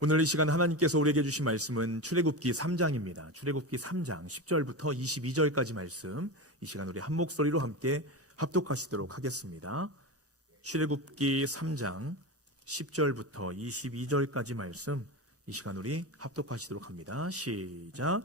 오늘 이 시간 하나님께서 우리에게 주신 말씀은 출애굽기 3장입니다. 출애굽기 3장 10절부터 22절까지 말씀, 이 시간 우리 한 목소리로 함께 합독하시도록 하겠습니다. 출애굽기 3장 10절부터 22절까지 말씀, 이 시간 우리 합독하시도록 합니다. 시작.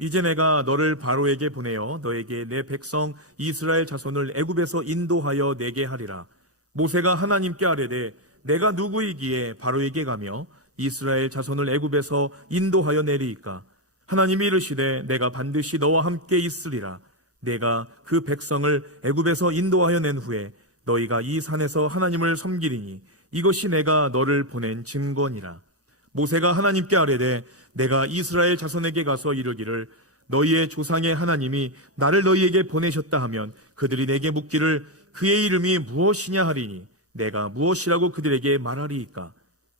이제 내가 너를 바로에게 보내어 너에게 내 백성 이스라엘 자손을 애굽에서 인도하여 내게 하리라. 모세가 하나님께 아뢰되 내가 누구이기에 바로에게 가며 이스라엘 자손을 애굽에서 인도하여 내리이까? 하나님이 이르시되 내가 반드시 너와 함께 있으리라. 내가 그 백성을 애굽에서 인도하여 낸 후에 너희가 이 산에서 하나님을 섬기리니 이것이 내가 너를 보낸 증거니라. 모세가 하나님께 아뢰되 내가 이스라엘 자손에게 가서 이르기를 너희의 조상의 하나님이 나를 너희에게 보내셨다 하면 그들이 내게 묻기를 그의 이름이 무엇이냐 하리니 내가 무엇이라고 그들에게 말하리이까?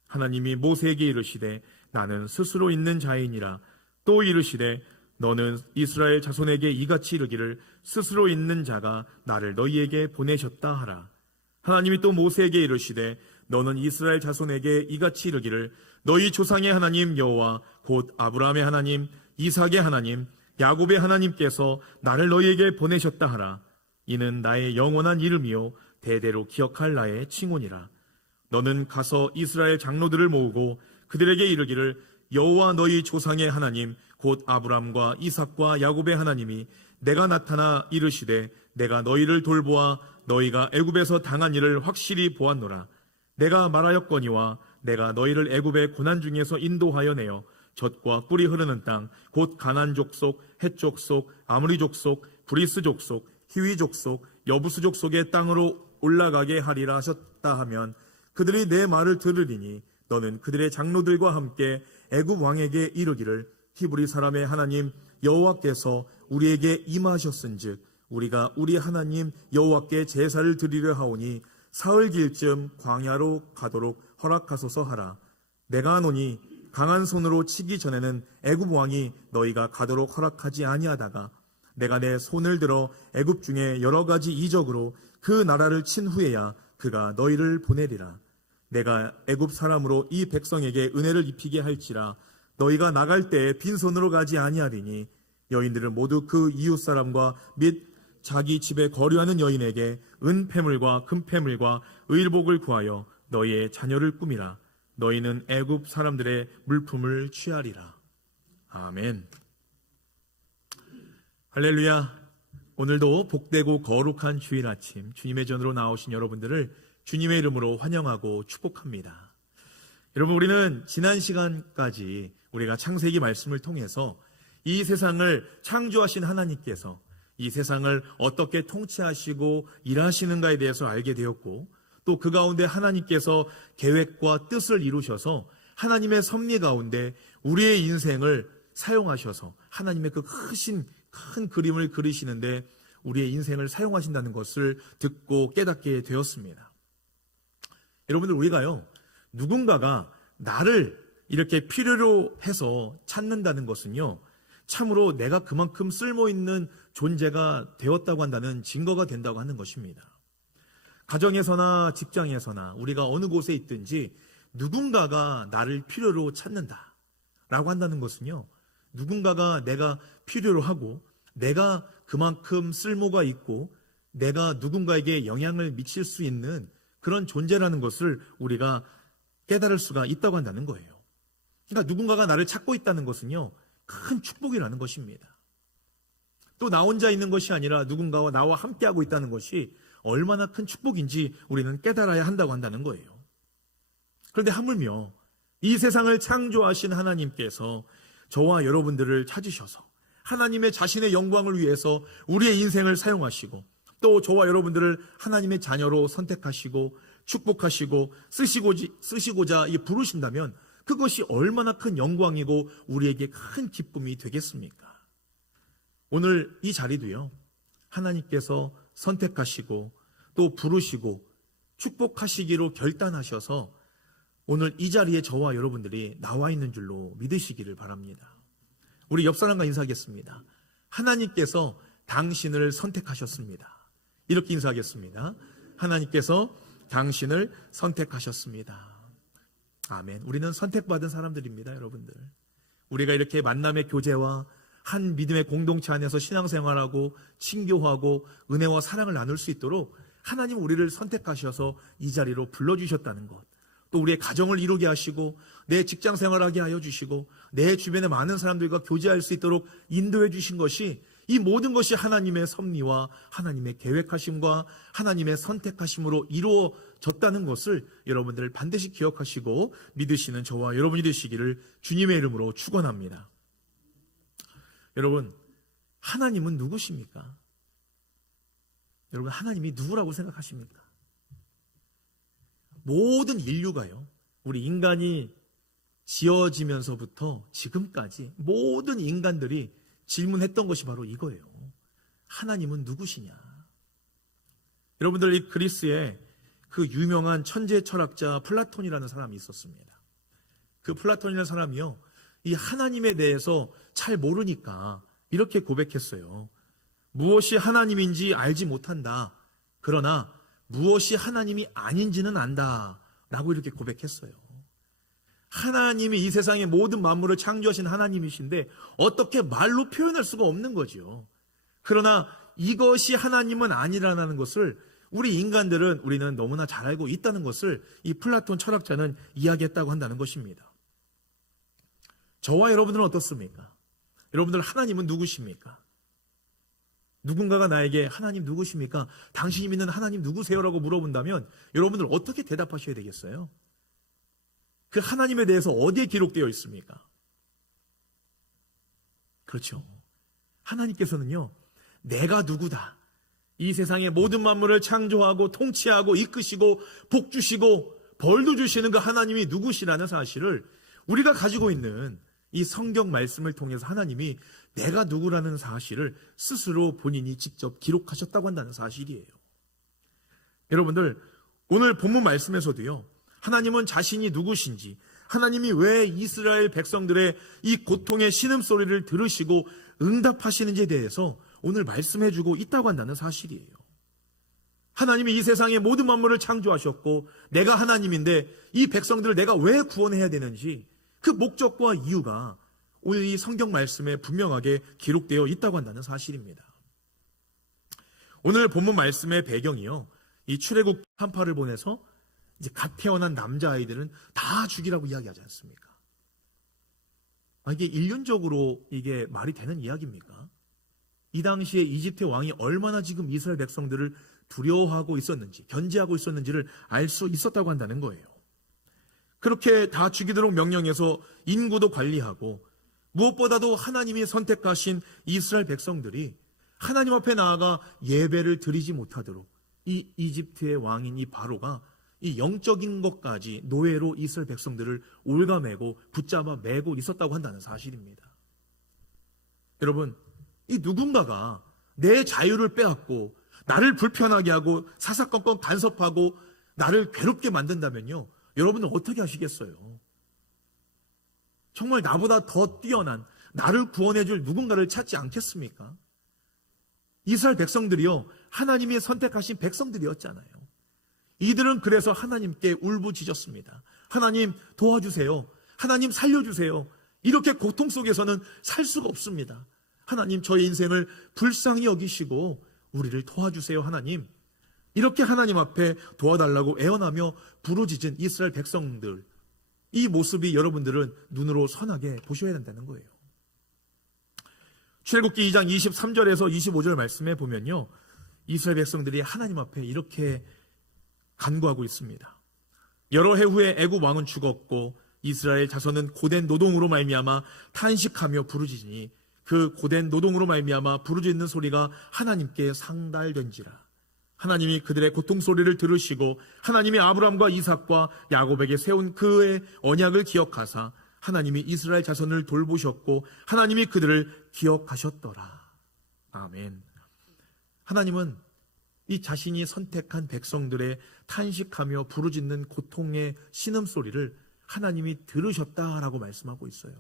하나님이 모세에게 이르시되 나는 스스로 있는 자이니라. 또 이르시되 너는 이스라엘 자손에게 이같이 이르기를 스스로 있는 자가 나를 너희에게 보내셨다 하라. 하나님이 또 모세에게 이르시되 너는 이스라엘 자손에게 이같이 이르기를 너희 조상의 하나님 여호와 곧 아브라함의 하나님, 이삭의 하나님, 야곱의 하나님께서 나를 너희에게 보내셨다 하라. 이는 나의 영원한 이름이요 대대로 기억할 나의 칭호니라. 너는 가서 이스라엘 장로들을 모으고 그들에게 이르기를 여호와 너희 조상의 하나님 곧 아브람과 이삭과 야곱의 하나님이 내가 나타나 이르시되 내가 너희를 돌보아 너희가 애굽에서 당한 일을 확실히 보았노라. 내가 말하였거니와 내가 너희를 애굽의 고난 중에서 인도하여 내어 젖과 꿀이 흐르는 땅 곧 가나안 족속, 헷 족속, 아므리 족속, 브리스 족속, 히위 족속, 여부스 족속의 땅으로 올라가게 하리라 하셨다 하면 그들이 내 말을 들으리니 너는 그들의 장로들과 함께 애굽 왕에게 이르기를 히브리 사람의 하나님 여호와께서 우리에게 임하셨은즉 우리가 우리 하나님 여호와께 제사를 드리려 하오니 사흘 길쯤 광야로 가도록 허락하소서 하라. 내가 하노니 강한 손으로 치기 전에는 애굽 왕이 너희가 가도록 허락하지 아니하다가 내가 내 손을 들어 애굽 중에 여러 가지 이적으로 그 나라를 친 후에야 그가 너희를 보내리라. 내가 애굽 사람으로 이 백성에게 은혜를 입히게 할지라 너희가 나갈 때에 빈손으로 가지 아니하리니 여인들은 모두 그 이웃 사람과 및 자기 집에 거류하는 여인에게 은폐물과 금폐물과 의복을 구하여 너희의 자녀를 꾸미라. 너희는 애굽 사람들의 물품을 취하리라. 아멘. 할렐루야. 오늘도 복되고 거룩한 주일 아침 주님의 전으로 나오신 여러분들을 주님의 이름으로 환영하고 축복합니다. 여러분, 우리는 지난 시간까지 우리가 창세기 말씀을 통해서 이 세상을 창조하신 하나님께서 이 세상을 어떻게 통치하시고 일하시는가에 대해서 알게 되었고, 또 그 가운데 하나님께서 계획과 뜻을 이루셔서 하나님의 섭리 가운데 우리의 인생을 사용하셔서 하나님의 그 큰 그림을 그리시는데 우리의 인생을 사용하신다는 것을 듣고 깨닫게 되었습니다. 여러분들, 우리가요, 누군가가 나를 이렇게 필요로 해서 찾는다는 것은요, 참으로 내가 그만큼 쓸모있는 존재가 되었다고 한다는 증거가 된다고 하는 것입니다. 가정에서나 직장에서나 우리가 어느 곳에 있든지 누군가가 나를 필요로 찾는다라고 한다는 것은요, 누군가가 내가 필요로 하고 내가 그만큼 쓸모가 있고 내가 누군가에게 영향을 미칠 수 있는 그런 존재라는 것을 우리가 깨달을 수가 있다고 한다는 거예요. 그러니까 누군가가 나를 찾고 있다는 것은요, 큰 축복이라는 것입니다. 또 나 혼자 있는 것이 아니라 누군가와 나와 함께하고 있다는 것이 얼마나 큰 축복인지 우리는 깨달아야 한다고 한다는 거예요. 그런데 하물며 이 세상을 창조하신 하나님께서 저와 여러분들을 찾으셔서 하나님의 자신의 영광을 위해서 우리의 인생을 사용하시고 또 저와 여러분들을 하나님의 자녀로 선택하시고 축복하시고 쓰시고자 부르신다면 그것이 얼마나 큰 영광이고 우리에게 큰 기쁨이 되겠습니까? 오늘 이 자리도요, 하나님께서 선택하시고 또 부르시고 축복하시기로 결단하셔서 오늘 이 자리에 저와 여러분들이 나와 있는 줄로 믿으시기를 바랍니다. 우리 옆 사람과 인사하겠습니다. 하나님께서 당신을 선택하셨습니다. 이렇게 인사하겠습니다. 하나님께서 당신을 선택하셨습니다. 아멘. 우리는 선택받은 사람들입니다, 여러분들. 우리가 이렇게 만남의 교제와 한 믿음의 공동체 안에서 신앙생활하고 친교하고 은혜와 사랑을 나눌 수 있도록 하나님 우리를 선택하셔서 이 자리로 불러주셨다는 것, 또 우리의 가정을 이루게 하시고 내 직장 생활하게 하여 주시고 내 주변의 많은 사람들과 교제할 수 있도록 인도해 주신 것이, 이 모든 것이 하나님의 섭리와 하나님의 계획하심과 하나님의 선택하심으로 이루어졌다는 것을 여러분들 반드시 기억하시고 믿으시는 저와 여러분이 되시기를 주님의 이름으로 축원합니다. 여러분, 하나님은 누구십니까? 여러분, 하나님이 누구라고 생각하십니까? 모든 인류가요, 우리 인간이 지어지면서부터 지금까지 모든 인간들이 질문했던 것이 바로 이거예요. 하나님은 누구시냐? 여러분들, 이 그리스에 그 유명한 천재 철학자 플라톤이라는 사람이 있었습니다. 그 플라톤이라는 사람이요, 이 하나님에 대해서 잘 모르니까 이렇게 고백했어요. 무엇이 하나님인지 알지 못한다. 그러나 무엇이 하나님이 아닌지는 안다. 라고 이렇게 고백했어요. 하나님이 이 세상의 모든 만물을 창조하신 하나님이신데 어떻게 말로 표현할 수가 없는 거죠. 그러나 이것이 하나님은 아니라는 것을 우리 인간들은, 우리는 너무나 잘 알고 있다는 것을 이 플라톤 철학자는 이야기했다고 한다는 것입니다. 저와 여러분들은 어떻습니까? 여러분들, 하나님은 누구십니까? 누군가가 나에게 하나님 누구십니까? 당신이 믿는 하나님 누구세요? 라고 물어본다면 여러분들 어떻게 대답하셔야 되겠어요? 그 하나님에 대해서 어디에 기록되어 있습니까? 그렇죠. 하나님께서는요, 내가 누구다, 이 세상의 모든 만물을 창조하고 통치하고 이끄시고 복 주시고 벌도 주시는 그 하나님이 누구시라는 사실을 우리가 가지고 있는 이 성경 말씀을 통해서 하나님이 내가 누구라는 사실을 스스로 본인이 직접 기록하셨다고 한다는 사실이에요. 여러분들, 오늘 본문 말씀에서도요, 하나님은 자신이 누구신지, 하나님이 왜 이스라엘 백성들의 이 고통의 신음소리를 들으시고 응답하시는지에 대해서 오늘 말씀해주고 있다고 한다는 사실이에요. 하나님이 이 세상의 모든 만물을 창조하셨고 내가 하나님인데 이 백성들을 내가 왜 구원해야 되는지, 그 목적과 이유가 오늘 이 성경 말씀에 분명하게 기록되어 있다고 한다는 사실입니다. 오늘 본문 말씀의 배경이요, 이 출애굽 한파를 보내서 이제 갓 태어난 남자아이들은 다 죽이라고 이야기하지 않습니까? 이게 인륜적으로 이게 말이 되는 이야기입니까? 이 당시에 이집트 왕이 얼마나 지금 이스라엘 백성들을 두려워하고 있었는지, 견제하고 있었는지를 알 수 있었다고 한다는 거예요. 그렇게 다 죽이도록 명령해서 인구도 관리하고, 무엇보다도 하나님이 선택하신 이스라엘 백성들이 하나님 앞에 나아가 예배를 드리지 못하도록 이 이집트의 왕인 이 바로가 이 영적인 것까지 노예로 이스라엘 백성들을 올가매고 붙잡아 매고 있었다고 한다는 사실입니다. 여러분, 이 누군가가 내 자유를 빼앗고 나를 불편하게 하고 사사건건 간섭하고 나를 괴롭게 만든다면요, 여러분은 어떻게 하시겠어요? 정말 나보다 더 뛰어난, 나를 구원해줄 누군가를 찾지 않겠습니까? 이스라엘 백성들이요, 하나님이 선택하신 백성들이었잖아요. 이들은 그래서 하나님께 울부짖었습니다. 하나님 도와주세요. 하나님 살려주세요. 이렇게 고통 속에서는 살 수가 없습니다. 하나님, 저의 인생을 불쌍히 여기시고 우리를 도와주세요, 하나님. 이렇게 하나님 앞에 도와달라고 애원하며 부르짖은 이스라엘 백성들, 이 모습이 여러분들은 눈으로 선하게 보셔야 된다는 거예요. 출애굽기 2장 23절에서 25절 말씀에 보면요, 이스라엘 백성들이 하나님 앞에 이렇게 간구하고 있습니다. 여러 해 후에 애굽 왕은 죽었고 이스라엘 자손은 고된 노동으로 말미암아 탄식하며 부르짖으니 그 고된 노동으로 말미암아 부르짖는 소리가 하나님께 상달된지라. 하나님이 그들의 고통 소리를 들으시고 하나님이 아브라함과 이삭과 야곱에게 세운 그의 언약을 기억하사 하나님이 이스라엘 자손을 돌보셨고 하나님이 그들을 기억하셨더라. 아멘. 하나님은 이 자신이 선택한 백성들의 탄식하며 부르짖는 고통의 신음소리를 하나님이 들으셨다라고 말씀하고 있어요.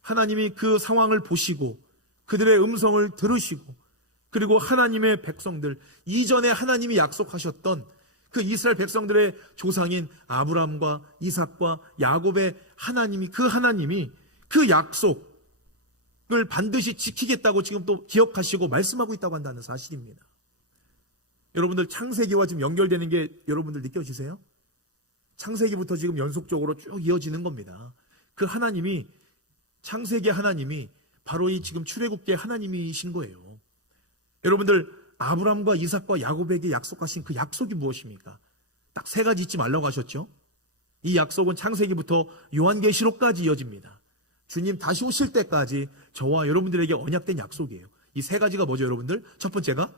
하나님이 그 상황을 보시고 그들의 음성을 들으시고, 그리고 하나님의 백성들, 이전에 하나님이 약속하셨던 그 이스라엘 백성들의 조상인 아브라함과 이삭과 야곱의 하나님이 그 약속을 반드시 지키겠다고 지금 또 기억하시고 말씀하고 있다고 한다는 사실입니다. 여러분들 창세기와 지금 연결되는 게 여러분들 느껴지세요? 창세기부터 지금 연속적으로 쭉 이어지는 겁니다. 그 하나님이, 창세기의 하나님이 바로 이 지금 출애굽기의 하나님이신 거예요. 여러분들 아브라함과 이삭과 야곱에게 약속하신 그 약속이 무엇입니까? 딱 세 가지 잊지 말라고 하셨죠? 이 약속은 창세기부터 요한계시록까지 이어집니다. 주님 다시 오실 때까지 저와 여러분들에게 언약된 약속이에요. 이 세 가지가 뭐죠, 여러분들? 첫 번째가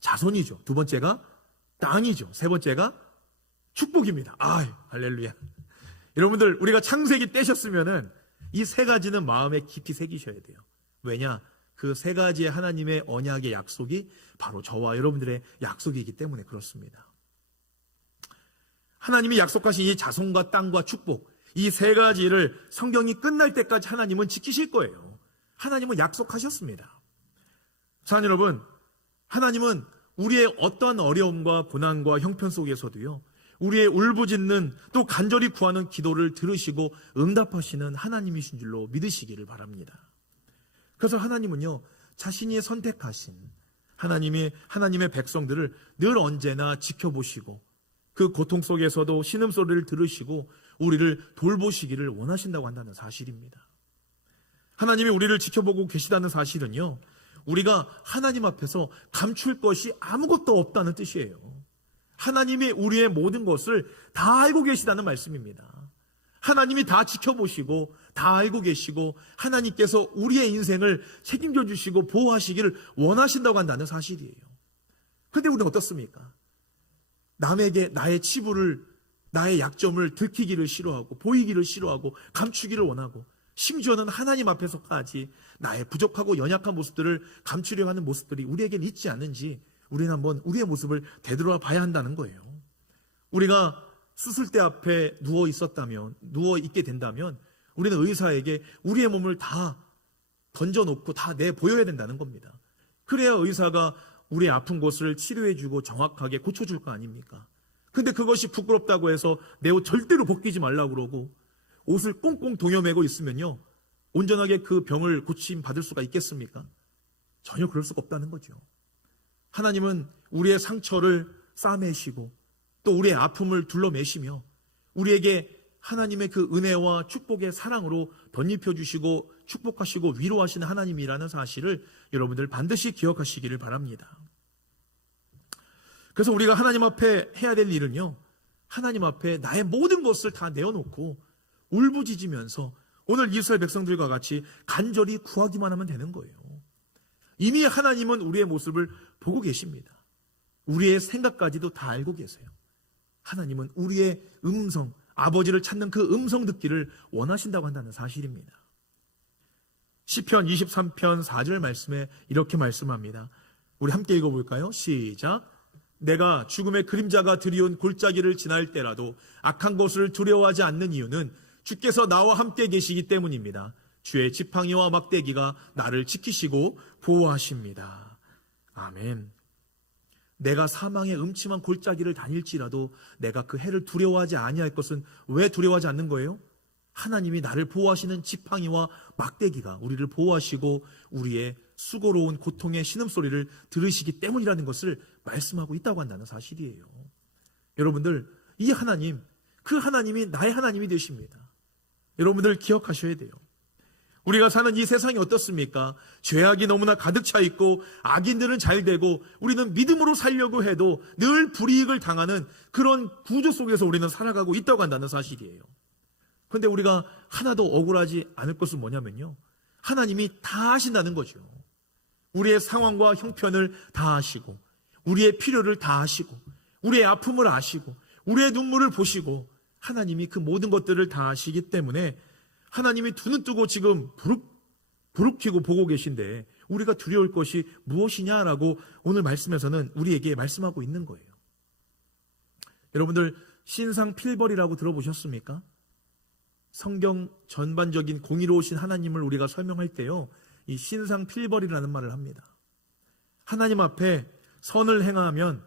자손이죠. 두 번째가 땅이죠. 세 번째가 축복입니다. 할렐루야. 여러분들, 우리가 창세기 떼셨으면은 이 세 가지는 마음에 깊이 새기셔야 돼요. 왜냐? 그 세 가지의 하나님의 언약의 약속이 바로 저와 여러분들의 약속이기 때문에 그렇습니다. 하나님이 약속하신 이 자손과 땅과 축복, 이 세 가지를 성경이 끝날 때까지 하나님은 지키실 거예요. 하나님은 약속하셨습니다. 사랑하는 여러분, 하나님은 우리의 어떤 어려움과 고난과 형편 속에서도요, 우리의 울부짖는 또 간절히 구하는 기도를 들으시고 응답하시는 하나님이신 줄로 믿으시기를 바랍니다. 그래서 하나님은요, 자신이 선택하신 하나님의 백성들을 늘 언제나 지켜보시고 그 고통 속에서도 신음소리를 들으시고 우리를 돌보시기를 원하신다고 한다는 사실입니다. 하나님이 우리를 지켜보고 계시다는 사실은요, 우리가 하나님 앞에서 감출 것이 아무것도 없다는 뜻이에요. 하나님이 우리의 모든 것을 다 알고 계시다는 말씀입니다. 하나님이 다 지켜보시고 다 알고 계시고 하나님께서 우리의 인생을 책임져 주시고 보호하시기를 원하신다고 한다는 사실이에요. 그런데 우리는 어떻습니까? 남에게 나의 치부를, 나의 약점을 들키기를 싫어하고 보이기를 싫어하고 감추기를 원하고 심지어는 하나님 앞에서까지 나의 부족하고 연약한 모습들을 감추려 하는 모습들이 우리에겐 있지 않은지 우리는 한번 우리의 모습을 되돌아 봐야 한다는 거예요. 우리가 수술대 앞에 누워 있게 된다면 우리는 의사에게 우리의 몸을 다 던져놓고 다 내보여야 된다는 겁니다. 그래야 의사가 우리의 아픈 곳을 치료해주고 정확하게 고쳐줄 거 아닙니까? 근데 그것이 부끄럽다고 해서 내 옷 절대로 벗기지 말라고 그러고 옷을 꽁꽁 동여매고 있으면요, 온전하게 그 병을 고침 받을 수가 있겠습니까? 전혀 그럴 수가 없다는 거죠. 하나님은 우리의 상처를 싸매시고 또 우리의 아픔을 둘러매시며 우리에게 하나님의 그 은혜와 축복의 사랑으로 덧입혀 주시고 축복하시고 위로하시는 하나님이라는 사실을 여러분들 반드시 기억하시기를 바랍니다. 그래서 우리가 하나님 앞에 해야 될 일은요, 하나님 앞에 나의 모든 것을 다 내어놓고 울부짖으면서 오늘 이스라엘 백성들과 같이 간절히 구하기만 하면 되는 거예요. 이미 하나님은 우리의 모습을 보고 계십니다. 우리의 생각까지도 다 알고 계세요. 하나님은 우리의 음성, 아버지를 찾는 그 음성 듣기를 원하신다고 한다는 사실입니다. 시편 23편 4절 말씀에 이렇게 말씀합니다. 우리 함께 읽어볼까요? 시작. 내가 죽음의 그림자가 드리운 골짜기를 지날 때라도 악한 것을 두려워하지 않는 이유는 주께서 나와 함께 계시기 때문입니다. 주의 지팡이와 막대기가 나를 지키시고 보호하십니다. 아멘. 내가 사망의 음침한 골짜기를 다닐지라도 내가 그 해를 두려워하지 아니할 것은 왜 두려워하지 않는 거예요? 하나님이 나를 보호하시는 지팡이와 막대기가 우리를 보호하시고 우리의 수고로운 고통의 신음소리를 들으시기 때문이라는 것을 말씀하고 있다고 한다는 사실이에요. 여러분들, 이 하나님, 그 하나님이 나의 하나님이 되십니다. 여러분들 기억하셔야 돼요. 우리가 사는 이 세상이 어떻습니까? 죄악이 너무나 가득 차 있고 악인들은 잘 되고 우리는 믿음으로 살려고 해도 늘 불이익을 당하는 그런 구조 속에서 우리는 살아가고 있다고 한다는 사실이에요. 그런데 우리가 하나도 억울하지 않을 것은 뭐냐면요, 하나님이 다 아신다는 거죠. 우리의 상황과 형편을 다 아시고 우리의 필요를 다 아시고 우리의 아픔을 아시고 우리의 눈물을 보시고 하나님이 그 모든 것들을 다 아시기 때문에 하나님이 두 눈 뜨고 지금 부릅히고 보고 계신데 우리가 두려울 것이 무엇이냐라고 오늘 말씀에서는 우리에게 말씀하고 있는 거예요. 여러분들 신상 필벌이라고 들어보셨습니까? 성경 전반적인 공의로우신 하나님을 우리가 설명할 때요, 이 신상 필벌이라는 말을 합니다. 하나님 앞에 선을 행하면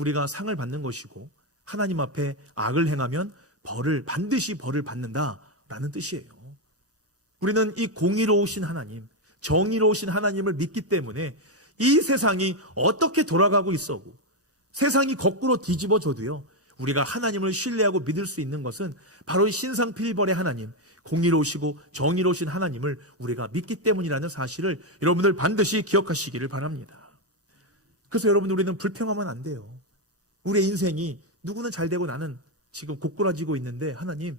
우리가 상을 받는 것이고 하나님 앞에 악을 행하면 반드시 벌을 받는다라는 뜻이에요. 우리는 이 공의로우신 하나님, 정의로우신 하나님을 믿기 때문에 이 세상이 어떻게 돌아가고 있어도, 세상이 거꾸로 뒤집어져도요, 우리가 하나님을 신뢰하고 믿을 수 있는 것은 바로 이 신상필벌의 하나님, 공의로우시고 정의로우신 하나님을 우리가 믿기 때문이라는 사실을 여러분들 반드시 기억하시기를 바랍니다. 그래서 여러분, 우리는 불평하면 안 돼요. 우리의 인생이 누구는 잘 되고 나는 지금 고꾸라지고 있는데, 하나님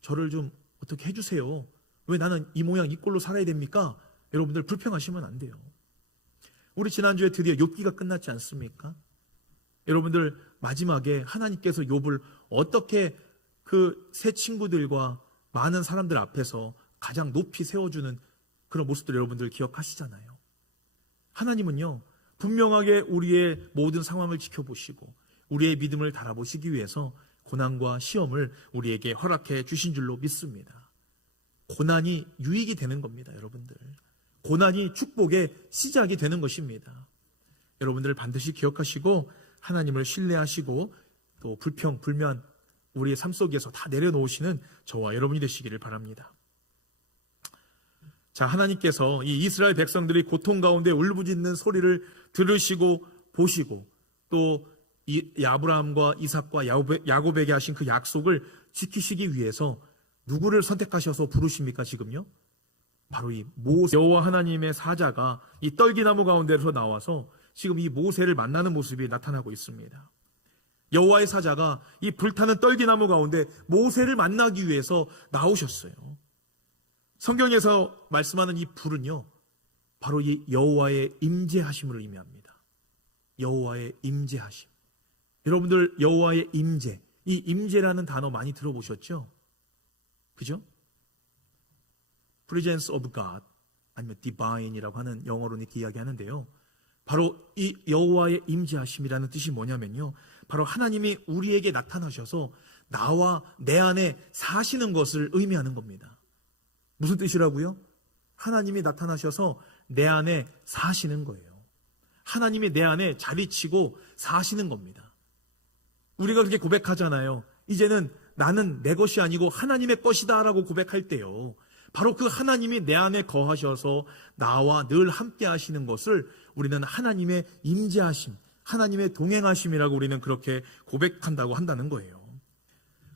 저를 좀 어떻게 해주세요. 왜 나는 이 모양 이 꼴로 살아야 됩니까? 여러분들 불평하시면 안 돼요. 우리 지난주에 드디어 욥기가 끝났지 않습니까? 여러분들 마지막에 하나님께서 욥을 어떻게 그 세 친구들과 많은 사람들 앞에서 가장 높이 세워주는 그런 모습들 여러분들 기억하시잖아요. 하나님은요, 분명하게 우리의 모든 상황을 지켜보시고 우리의 믿음을 달아보시기 위해서 고난과 시험을 우리에게 허락해 주신 줄로 믿습니다. 고난이 유익이 되는 겁니다, 여러분들. 고난이 축복의 시작이 되는 것입니다. 여러분들 반드시 기억하시고 하나님을 신뢰하시고 또 불평, 불만 우리의 삶 속에서 다 내려놓으시는 저와 여러분이 되시기를 바랍니다. 자, 하나님께서 이 이스라엘 백성들이 고통 가운데 울부짖는 소리를 들으시고 보시고 또 이 아브라함과 이삭과 야곱에게 하신 그 약속을 지키시기 위해서 누구를 선택하셔서 부르십니까, 지금요? 바로 이 모세, 여호와 하나님의 사자가 이 떨기나무 가운데서 나와서 지금 이 모세를 만나는 모습이 나타나고 있습니다. 여호와의 사자가 이 불타는 떨기나무 가운데 모세를 만나기 위해서 나오셨어요. 성경에서 말씀하는 이 불은요, 바로 이 여호와의 임재하심을 의미합니다. 여호와의 임재하심. 여러분들 여호와의 임재, 이 임재라는 단어 많이 들어보셨죠? 그죠? Presence of God 아니면 Divine이라고 하는 영어로는 이렇게 이야기하는데요. 바로 이 여호와의 임재하심이라는 뜻이 뭐냐면요, 바로 하나님이 우리에게 나타나셔서 나와 내 안에 사시는 것을 의미하는 겁니다. 무슨 뜻이라고요? 하나님이 나타나셔서 내 안에 사시는 거예요. 하나님이 내 안에 자리치고 사시는 겁니다. 우리가 그렇게 고백하잖아요. 이제는 나는 내 것이 아니고 하나님의 것이다 라고 고백할 때요, 바로 그 하나님이 내 안에 거하셔서 나와 늘 함께 하시는 것을 우리는 하나님의 임재하심, 하나님의 동행하심이라고 우리는 그렇게 고백한다고 한다는 거예요.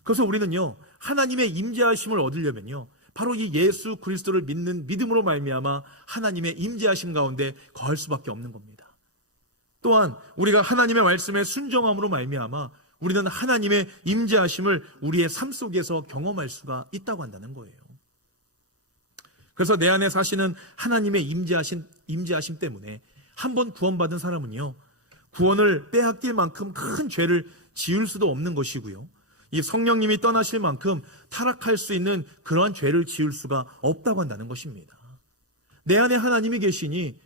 그래서 우리는요, 하나님의 임재하심을 얻으려면요, 바로 이 예수 그리스도를 믿는 믿음으로 말미암아 하나님의 임재하심 가운데 거할 수밖에 없는 겁니다. 또한 우리가 하나님의 말씀에 순종함으로 말미암아 우리는 하나님의 임재하심을 우리의 삶 속에서 경험할 수가 있다고 한다는 거예요. 그래서 내 안에 사시는 하나님의 임재하심 때문에 한 번 구원받은 사람은요, 구원을 빼앗길 만큼 큰 죄를 지을 수도 없는 것이고요, 이 성령님이 떠나실 만큼 타락할 수 있는 그러한 죄를 지을 수가 없다고 한다는 것입니다. 내 안에 하나님이 계시니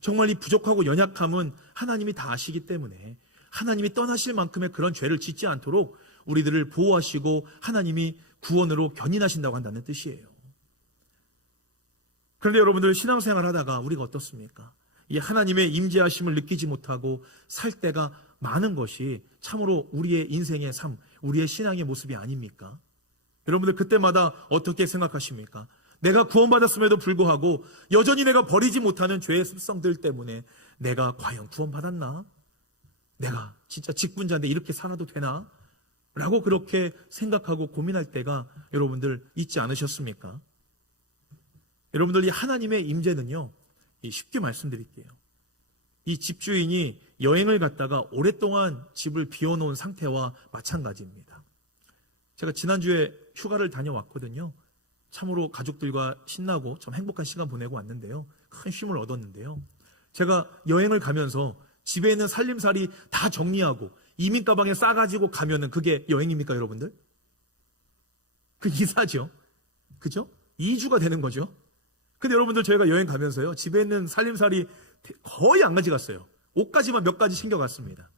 정말 이 부족하고 연약함은 하나님이 다 아시기 때문에 하나님이 떠나실 만큼의 그런 죄를 짓지 않도록 우리들을 보호하시고 하나님이 구원으로 견인하신다고 한다는 뜻이에요. 그런데 여러분들 신앙생활 하다가 우리가 어떻습니까? 이 하나님의 임재하심을 느끼지 못하고 살 때가 많은 것이 참으로 우리의 인생의 삶, 우리의 신앙의 모습이 아닙니까? 여러분들 그때마다 어떻게 생각하십니까? 내가 구원받았음에도 불구하고 여전히 내가 버리지 못하는 죄의 습성들 때문에 내가 과연 구원받았나? 내가 진짜 직분자인데 이렇게 살아도 되나? 라고 그렇게 생각하고 고민할 때가 여러분들 있지 않으셨습니까? 여러분들 이 하나님의 임재는요, 쉽게 말씀드릴게요. 이 집주인이 여행을 갔다가 오랫동안 집을 비워놓은 상태와 마찬가지입니다. 제가 지난주에 휴가를 다녀왔거든요. 참으로 가족들과 신나고 참 행복한 시간 보내고 왔는데요, 큰 쉼을 얻었는데요, 제가 여행을 가면서 집에 있는 살림살이 다 정리하고 이민 가방에 싸가지고 가면은 그게 여행입니까, 여러분들? 그 이사죠. 그죠? 2주가 되는 거죠. 근데 여러분들 저희가 여행 가면서요, 집에 있는 살림살이 거의 안 가져갔어요. 옷까지만 몇 가지 챙겨갔습니다.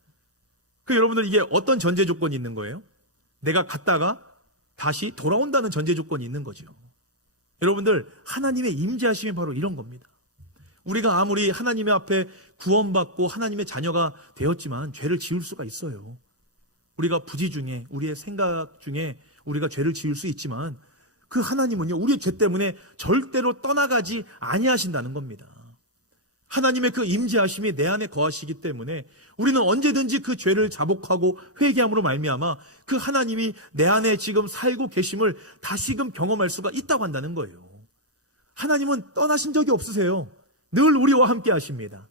그 여러분들 이게 어떤 전제 조건이 있는 거예요? 내가 갔다가 다시 돌아온다는 전제 조건이 있는 거죠. 여러분들 하나님의 임재하심이 바로 이런 겁니다. 우리가 아무리 하나님의 앞에 구원받고 하나님의 자녀가 되었지만 죄를 지을 수가 있어요. 우리가 부지 중에, 우리의 생각 중에 우리가 죄를 지을 수 있지만 그 하나님은요, 우리의 죄 때문에 절대로 떠나가지 아니하신다는 겁니다. 하나님의 그 임재하심이 내 안에 거하시기 때문에 우리는 언제든지 그 죄를 자복하고 회개함으로 말미암아 그 하나님이 내 안에 지금 살고 계심을 다시금 경험할 수가 있다고 한다는 거예요. 하나님은 떠나신 적이 없으세요. 늘 우리와 함께 하십니다.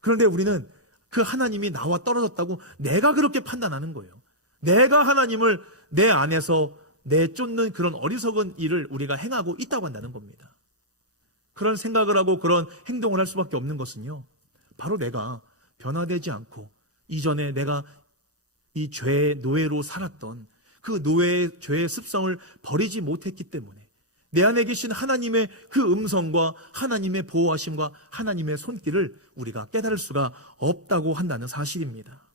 그런데 우리는 그 하나님이 나와 떨어졌다고 내가 그렇게 판단하는 거예요. 내가 하나님을 내 안에서 내쫓는 그런 어리석은 일을 우리가 행하고 있다고 한다는 겁니다. 그런 생각을 하고 그런 행동을 할 수밖에 없는 것은요, 바로 내가 변화되지 않고 이전에 내가 이 죄의 노예로 살았던 그 노예의 죄의 습성을 버리지 못했기 때문에 내 안에 계신 하나님의 그 음성과 하나님의 보호하심과 하나님의 손길을 우리가 깨달을 수가 없다고 한다는 사실입니다.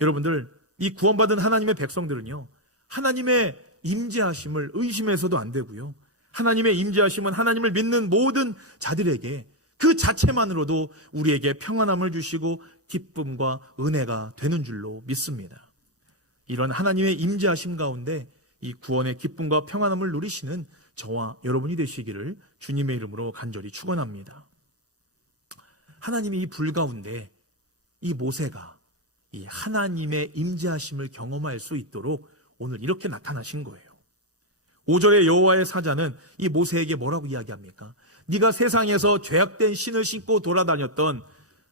여러분들, 이 구원받은 하나님의 백성들은요, 하나님의 임재하심을 의심해서도 안 되고요, 하나님의 임재하심은 하나님을 믿는 모든 자들에게 그 자체만으로도 우리에게 평안함을 주시고 기쁨과 은혜가 되는 줄로 믿습니다. 이런 하나님의 임재하심 가운데 이 구원의 기쁨과 평안함을 누리시는 저와 여러분이 되시기를 주님의 이름으로 간절히 축원합니다. 하나님이 이 불 가운데 이 모세가 이 하나님의 임재하심을 경험할 수 있도록 오늘 이렇게 나타나신 거예요. 5절의 여호와의 사자는 이 모세에게 뭐라고 이야기합니까? 네가 세상에서 죄악된 신을 신고 돌아다녔던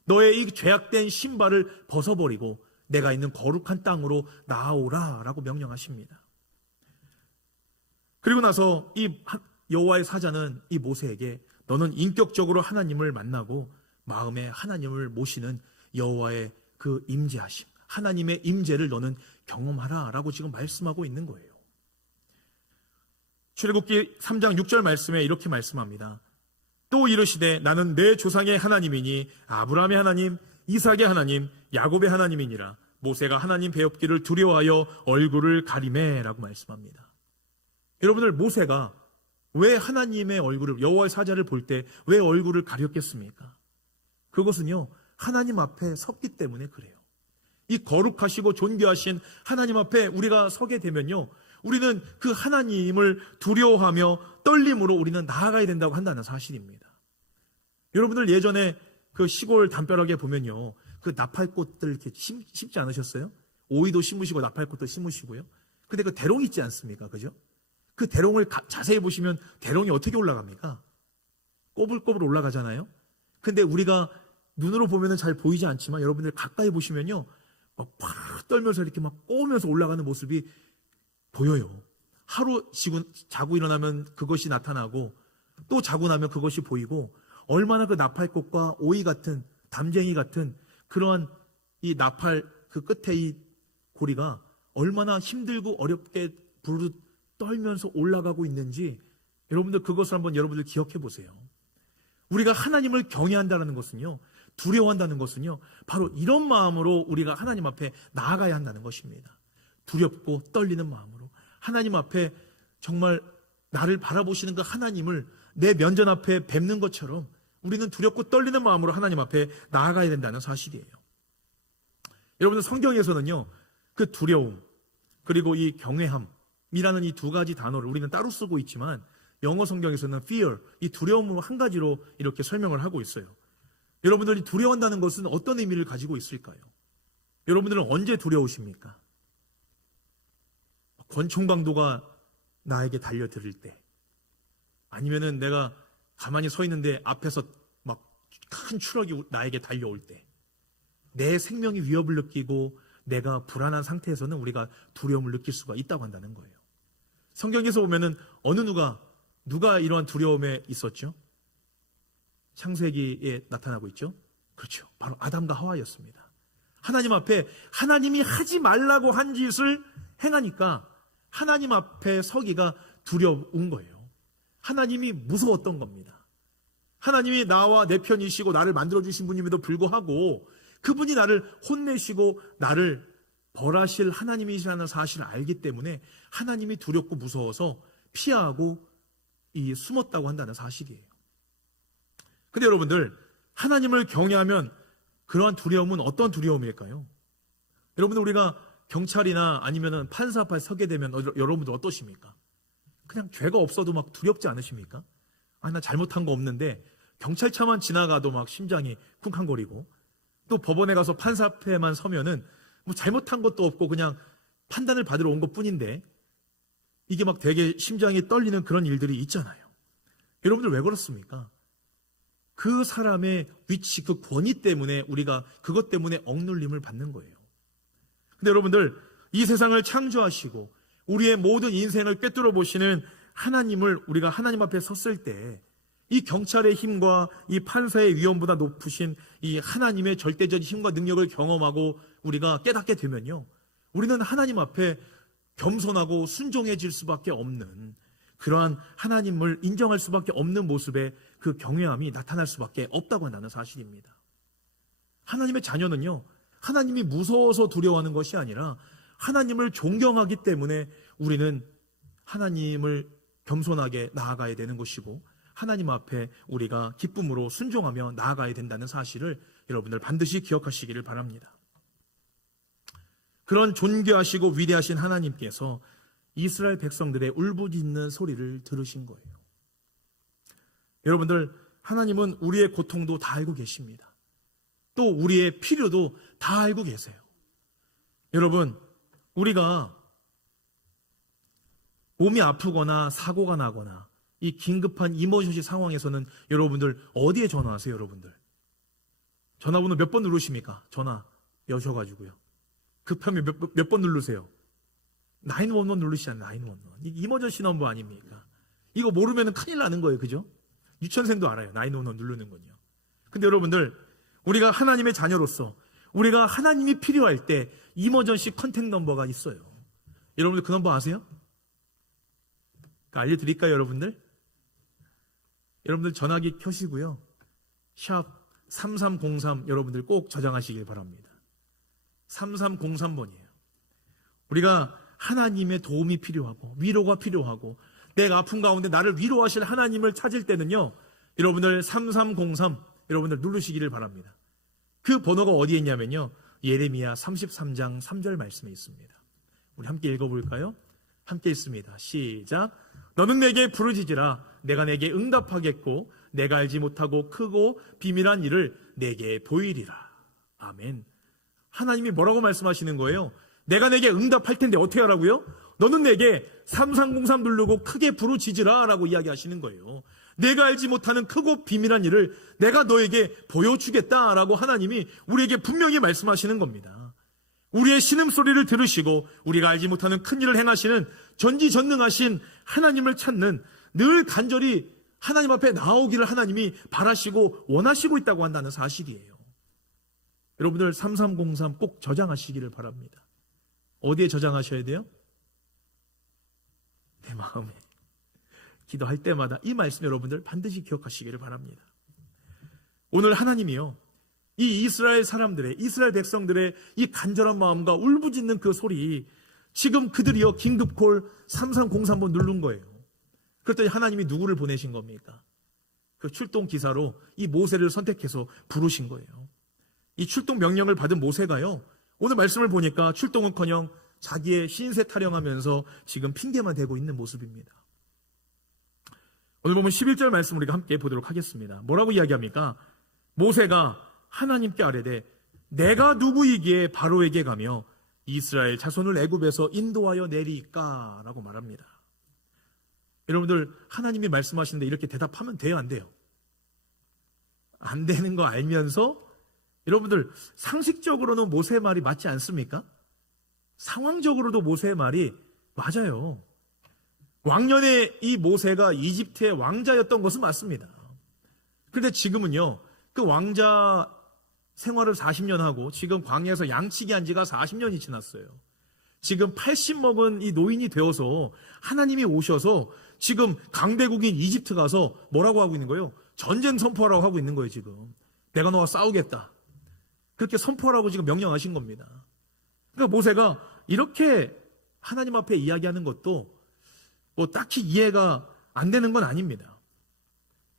너의 이 죄악된 신발을 벗어버리고 내가 있는 거룩한 땅으로 나아오라 라고 명령하십니다. 그리고 나서 이 여호와의 사자는 이 모세에게 너는 인격적으로 하나님을 만나고 마음에 하나님을 모시는 여호와의 그 임재하심, 하나님의 임재를 너는 경험하라 라고 지금 말씀하고 있는 거예요. 출애굽기 3장 6절 말씀에 이렇게 말씀합니다. 또 이르시되 나는 내 조상의 하나님이니 아브라함의 하나님, 이삭의 하나님, 야곱의 하나님이니라. 모세가 하나님 배웁기를 두려워하여 얼굴을 가리매 라고 말씀합니다. 여러분들, 모세가 왜 하나님의 얼굴을, 여호와의 사자를 볼 때 왜 얼굴을 가렸겠습니까? 그것은요, 하나님 앞에 섰기 때문에 그래요. 이 거룩하시고 존귀하신 하나님 앞에 우리가 서게 되면요, 우리는 그 하나님을 두려워하며 떨림으로 우리는 나아가야 된다고 한다는 사실입니다. 여러분들 예전에 그 시골 담벼락에 보면요, 그 나팔꽃들 이렇게 심지 않으셨어요? 오이도 심으시고 나팔꽃도 심으시고요. 근데 그 대롱이 있지 않습니까? 그죠? 그 대롱을 자세히 보시면 대롱이 어떻게 올라갑니까? 꼬불꼬불 올라가잖아요. 근데 우리가 눈으로 보면은 잘 보이지 않지만 여러분들 가까이 보시면요, 막 떨면서 이렇게 막 꼬우면서 올라가는 모습이 보여요. 하루 자고 일어나면 그것이 나타나고 또 자고 나면 그것이 보이고, 얼마나 그 나팔꽃과 오이 같은, 담쟁이 같은 그런 이 나팔 그 끝에 이 고리가 얼마나 힘들고 어렵게 부르르 떨면서 올라가고 있는지 여러분들 그것을 한번 여러분들 기억해 보세요. 우리가 하나님을 경외한다는 것은요, 두려워한다는 것은요, 바로 이런 마음으로 우리가 하나님 앞에 나아가야 한다는 것입니다. 두렵고 떨리는 마음으로 하나님 앞에 정말 나를 바라보시는 그 하나님을 내 면전 앞에 뵙는 것처럼 우리는 두렵고 떨리는 마음으로 하나님 앞에 나아가야 된다는 사실이에요. 여러분들, 성경에서는요, 그 두려움 그리고 이 경외함이라는 이 두 가지 단어를 우리는 따로 쓰고 있지만 영어 성경에서는 fear, 이 두려움을 한 가지로 이렇게 설명을 하고 있어요. 여러분들이 두려워한다는 것은 어떤 의미를 가지고 있을까요? 여러분들은 언제 두려우십니까? 권총방도가 나에게 달려들을 때, 아니면은 내가 가만히 서 있는데 앞에서 막 큰 추락이 나에게 달려올 때, 내 생명이 위협을 느끼고 내가 불안한 상태에서는 우리가 두려움을 느낄 수가 있다고 한다는 거예요. 성경에서 보면은 어느 누가 이러한 두려움에 있었죠? 창세기에 나타나고 있죠? 그렇죠. 바로 아담과 하와였습니다. 하나님 앞에 하나님이 하지 말라고 한 짓을 행하니까 하나님 앞에 서기가 두려운 거예요. 하나님이 무서웠던 겁니다. 하나님이 나와 내 편이시고 나를 만들어주신 분임에도 불구하고 그분이 나를 혼내시고 나를 벌하실 하나님이시라는 사실을 알기 때문에 하나님이 두렵고 무서워서 피하고 숨었다고 한다는 사실이에요. 근데 여러분들, 하나님을 경외하면 그러한 두려움은 어떤 두려움일까요? 여러분들, 우리가 경찰이나 아니면 판사 앞에 서게 되면 여러분들 어떠십니까? 그냥 죄가 없어도 막 두렵지 않으십니까? 나 잘못한 거 없는데 경찰차만 지나가도 막 심장이 쿵쾅거리고, 또 법원에 가서 판사 앞에만 서면은 뭐 잘못한 것도 없고 그냥 판단을 받으러 온 것 뿐인데 이게 막 되게 심장이 떨리는 그런 일들이 있잖아요. 여러분들 왜 그렇습니까? 그 사람의 위치, 그 권위 때문에 우리가 그것 때문에 억눌림을 받는 거예요. 근데 여러분들, 이 세상을 창조하시고 우리의 모든 인생을 꿰뚫어 보시는 하나님을 우리가 하나님 앞에 섰을 때 이 경찰의 힘과 이 판사의 위엄보다 높으신 이 하나님의 절대적인 힘과 능력을 경험하고 우리가 깨닫게 되면요, 우리는 하나님 앞에 겸손하고 순종해질 수밖에 없는, 그러한 하나님을 인정할 수밖에 없는 모습의 그 경외함이 나타날 수밖에 없다고 한다는 사실입니다. 하나님의 자녀는요, 하나님이 무서워서 두려워하는 것이 아니라 하나님을 존경하기 때문에 우리는 하나님을 겸손하게 나아가야 되는 것이고, 하나님 앞에 우리가 기쁨으로 순종하며 나아가야 된다는 사실을 여러분들 반드시 기억하시기를 바랍니다. 그런 존귀하시고 위대하신 하나님께서 이스라엘 백성들의 울부짖는 소리를 들으신 거예요. 여러분들, 하나님은 우리의 고통도 다 알고 계십니다. 또 우리의 필요도 다 알고 계세요. 여러분, 우리가 몸이 아프거나 사고가 나거나 이 긴급한 이머전시 상황에서는 여러분들 어디에 전화하세요? 여러분들 전화번호 몇 번 누르십니까? 전화 여셔가지고요, 급하면 몇 번 누르세요? 911 누르시잖아요. 911 이머전시 넘버 아닙니까? 이거 모르면 큰일 나는 거예요. 그죠? 유치원생도 알아요. 911 누르는군요. 근데 여러분들, 우리가 하나님의 자녀로서 우리가 하나님이 필요할 때 이머전시 컨택 넘버가 있어요. 여러분들 그 넘버 아세요? 알려드릴까요? 여러분들 전화기 켜시고요, 샵 3303 여러분들 꼭 저장하시길 바랍니다. 3303번이에요. 우리가 하나님의 도움이 필요하고 위로가 필요하고 내가 아픈 가운데 나를 위로하실 하나님을 찾을 때는요, 여러분들 3303 여러분들 누르시기를 바랍니다. 그 번호가 어디에 있냐면요, 예레미야 33장 3절 말씀에 있습니다. 우리 함께 읽어볼까요? 함께 있습니다. 시작. 너는 내게 부르짖으라. 내가 내게 응답하겠고 내가 알지 못하고 크고 비밀한 일을 내게 보이리라. 아멘. 하나님이 뭐라고 말씀하시는 거예요? 내가 내게 응답할 텐데 어떻게 하라고요? 너는 내게 3303 누르고 크게 부르짖으라 라고 이야기하시는 거예요. 내가 알지 못하는 크고 비밀한 일을 내가 너에게 보여주겠다라고 하나님이 우리에게 분명히 말씀하시는 겁니다. 우리의 신음소리를 들으시고 우리가 알지 못하는 큰 일을 행하시는 전지전능하신 하나님을 찾는, 늘 간절히 하나님 앞에 나오기를 하나님이 바라시고 원하시고 있다고 한다는 사실이에요. 여러분들 3303 꼭 저장하시기를 바랍니다. 어디에 저장하셔야 돼요? 내 마음에. 기도할 때마다 이 말씀 여러분들 반드시 기억하시기를 바랍니다. 오늘 하나님이요, 이 이스라엘 사람들의, 이스라엘 백성들의 이 간절한 마음과 울부짖는 그 소리, 지금 그들이요 긴급콜 3303번 누른 거예요. 그랬더니 하나님이 누구를 보내신 겁니까? 그 출동 기사로 이 모세를 선택해서 부르신 거예요. 이 출동 명령을 받은 모세가요, 오늘 말씀을 보니까 출동은커녕 자기의 신세 타령하면서 지금 핑계만 대고 있는 모습입니다. 오늘 보면 11절 말씀 우리가 함께 보도록 하겠습니다. 뭐라고 이야기합니까? 모세가 하나님께 아뢰되 내가 누구이기에 바로에게 가며 이스라엘 자손을 애굽에서 인도하여 내리까? 라고 말합니다. 여러분들, 하나님이 말씀하시는데 이렇게 대답하면 돼요, 안 돼요? 안 되는 거 알면서 여러분들, 상식적으로는 모세의 말이 맞지 않습니까? 상황적으로도 모세의 말이 맞아요. 왕년에 이 모세가 이집트의 왕자였던 것은 맞습니다. 그런데 지금은요, 그 왕자 생활을 40년 하고 지금 광야에서 양치기 한 지가 40년이 지났어요. 지금 80 먹은 이 노인이 되어서 하나님이 오셔서 지금 강대국인 이집트 가서 뭐라고 하고 있는 거예요? 전쟁 선포하라고 하고 있는 거예요. 지금 내가 너와 싸우겠다, 그렇게 선포하라고 지금 명령하신 겁니다. 그러니까 모세가 이렇게 하나님 앞에 이야기하는 것도 뭐 딱히 이해가 안 되는 건 아닙니다.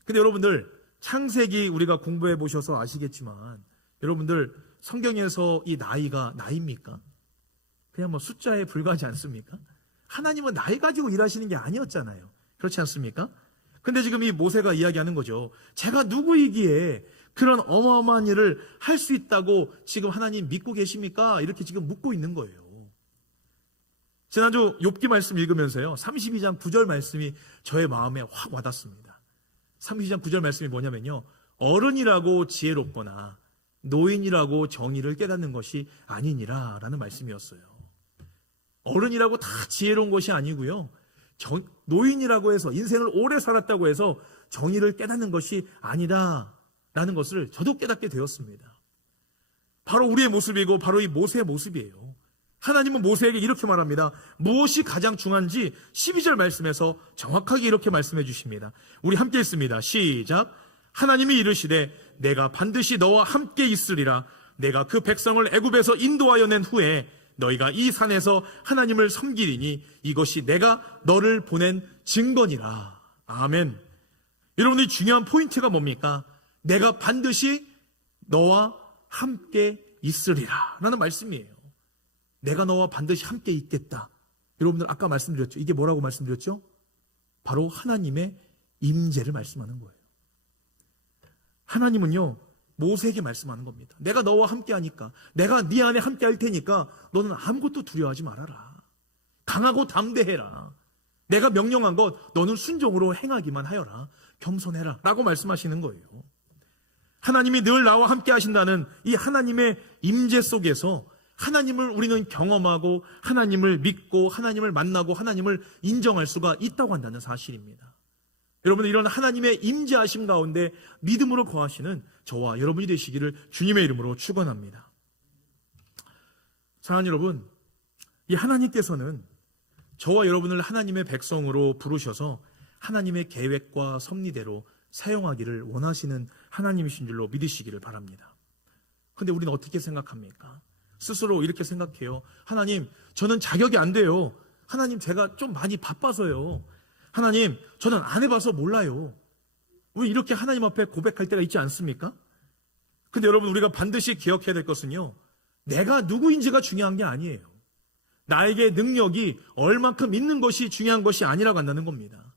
근데 여러분들, 창세기 우리가 공부해 보셔서 아시겠지만 여러분들 성경에서 이 나이가 나이입니까? 그냥 뭐 숫자에 불과하지 않습니까? 하나님은 나이 가지고 일하시는 게 아니었잖아요. 그렇지 않습니까? 근데 지금 이 모세가 이야기하는 거죠. 제가 누구이기에 그런 어마어마한 일을 할 수 있다고 지금 하나님 믿고 계십니까? 이렇게 지금 묻고 있는 거예요. 지난주 욥기 말씀 읽으면서요, 32장 9절 말씀이 저의 마음에 확 와닿습니다. 32장 9절 말씀이 뭐냐면요, 어른이라고 지혜롭거나 노인이라고 정의를 깨닫는 것이 아니니라 라는 말씀이었어요. 어른이라고 다 지혜로운 것이 아니고요, 노인이라고 해서 인생을 오래 살았다고 해서 정의를 깨닫는 것이 아니다 라는 것을 저도 깨닫게 되었습니다. 바로 우리의 모습이고 바로 이 모세의 모습이에요. 하나님은 모세에게 이렇게 말합니다. 무엇이 가장 중요한지 12절 말씀에서 정확하게 이렇게 말씀해 주십니다. 우리 함께 읽습니다. 시작. 하나님이 이르시되 내가 반드시 너와 함께 있으리라. 내가 그 백성을 애굽에서 인도하여 낸 후에 너희가 이 산에서 하나님을 섬기리니 이것이 내가 너를 보낸 증거니라. 아멘. 여러분, 이 중요한 포인트가 뭡니까? 내가 반드시 너와 함께 있으리라 라는 말씀이에요. 내가 너와 반드시 함께 있겠다. 여러분들 아까 말씀드렸죠. 이게 뭐라고 말씀드렸죠? 바로 하나님의 임재를 말씀하는 거예요. 하나님은요, 모세에게 말씀하는 겁니다. 내가 너와 함께 하니까, 내가 네 안에 함께 할 테니까 너는 아무것도 두려워하지 말아라. 강하고 담대해라. 내가 명령한 것 너는 순종으로 행하기만 하여라. 겸손해라 라고 말씀하시는 거예요. 하나님이 늘 나와 함께 하신다는 이 하나님의 임재 속에서 하나님을 우리는 경험하고 하나님을 믿고 하나님을 만나고 하나님을 인정할 수가 있다고 한다는 사실입니다. 여러분, 이런 하나님의 임재하심 가운데 믿음으로 거하시는 저와 여러분이 되시기를 주님의 이름으로 축원합니다. 사랑하는 여러분, 이 하나님께서는 저와 여러분을 하나님의 백성으로 부르셔서 하나님의 계획과 섭리대로 사용하기를 원하시는 하나님이신 줄로 믿으시기를 바랍니다. 그런데 우리는 어떻게 생각합니까? 스스로 이렇게 생각해요. 하나님, 저는 자격이 안 돼요. 하나님, 제가 좀 많이 바빠서요. 하나님, 저는 안 해봐서 몰라요. 우리 이렇게 하나님 앞에 고백할 때가 있지 않습니까? 근데 여러분, 우리가 반드시 기억해야 될 것은요, 내가 누구인지가 중요한 게 아니에요. 나에게 능력이 얼만큼 있는 것이 중요한 것이 아니라고 한다는 겁니다.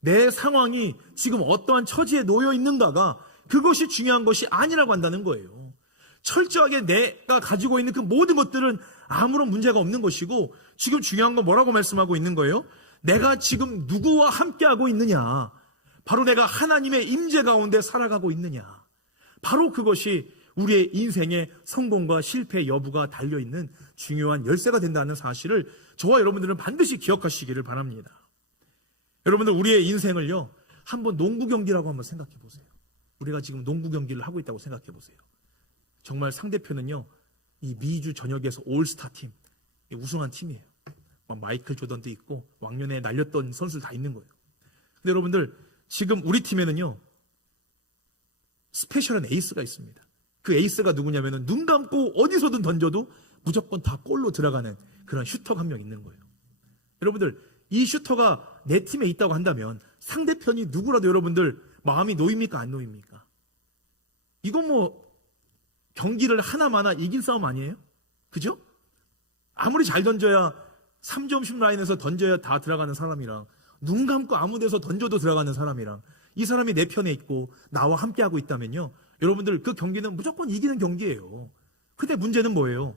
내 상황이 지금 어떠한 처지에 놓여 있는가가 그것이 중요한 것이 아니라고 한다는 거예요. 철저하게 내가 가지고 있는 그 모든 것들은 아무런 문제가 없는 것이고, 지금 중요한 건 뭐라고 말씀하고 있는 거예요? 내가 지금 누구와 함께하고 있느냐, 바로 내가 하나님의 임재 가운데 살아가고 있느냐, 바로 그것이 우리의 인생의 성공과 실패 여부가 달려있는 중요한 열쇠가 된다는 사실을 저와 여러분들은 반드시 기억하시기를 바랍니다. 여러분들, 우리의 인생을요, 한번 농구 경기라고 한번 생각해 보세요. 우리가 지금 농구 경기를 하고 있다고 생각해 보세요. 정말 상대편은요, 이 미주 전역에서 올스타 팀, 우승한 팀이에요. 마이클 조던도 있고 왕년에 날렸던 선수들 다 있는 거예요. 근데 여러분들, 지금 우리 팀에는요, 스페셜한 에이스가 있습니다. 그 에이스가 누구냐면은 눈 감고 어디서든 던져도 무조건 다 골로 들어가는 그런 슈터가 한 명 있는 거예요. 여러분들, 이 슈터가 내 팀에 있다고 한다면 상대편이 누구라도 여러분들 마음이 놓입니까? 안 놓입니까? 이건 뭐 경기를 하나마나 이긴 싸움 아니에요? 그죠? 아무리 잘 던져야 3점슛 라인에서 던져야 다 들어가는 사람이랑 눈 감고 아무 데서 던져도 들어가는 사람이랑 이 사람이 내 편에 있고 나와 함께하고 있다면요, 여러분들 그 경기는 무조건 이기는 경기예요. 근데 문제는 뭐예요?